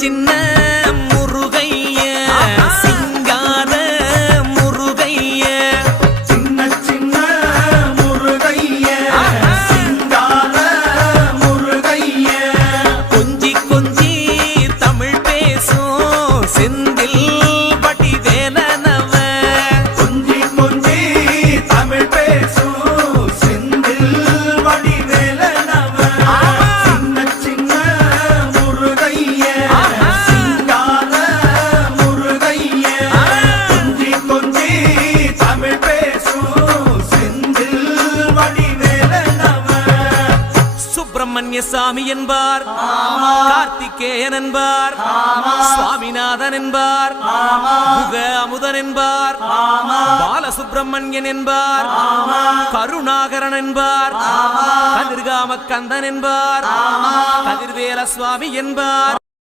சின்ன முருகைய சிங்கார முருகைய சின்ன சின்ன முருகைய சிங்கார முருகைய கொஞ்சி கொஞ்சி தமிழ் பேசும் செந்தில் வடிவேலனவ கொஞ்சி கொஞ்சி தமிழ் பேசும் செந்தில் வடிவேலனவ சின்ன சின்ன முருகைய சிங்கார முருகைய கொஞ்சி கொஞ்சி தமிழ் பேசும் செந்தில் வடிவேலனவ சுப்பிரமணிய சாமி என்பார், கார்த்திகேயன் என்பார், சுவாமிநாதன் என்பார், முக அமுதன் என்பார், பாலசுப்பிரமணியன் என்பார், கருணாகரன் என்பார், கதிர்காம கந்தன் என்பார், கதிர்வேல சுவாமி என்பார்.